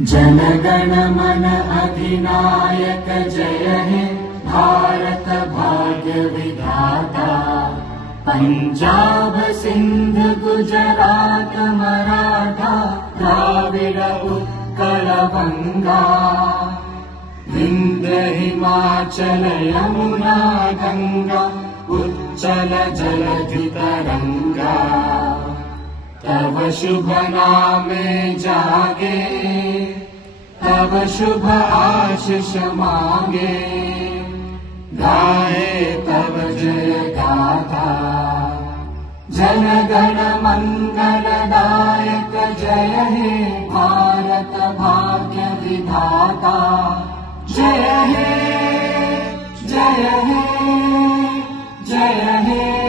जनगण मन अधिनायक जय हे भारत भाग्य विधाता। पंजाब सिंध गुजरात मराठा द्राविड उत्कल बंगा। विंध्य हिमाचल यमुना गंगा उच्चल जलधि तरंगा। तव शुभ नामे जागे तव शुभ आशीष मांगे। गाए तव जय गाथा जन गण मंगलदायक जय हे भारत भाग्य विधाता। जय हे जय हे जय हे।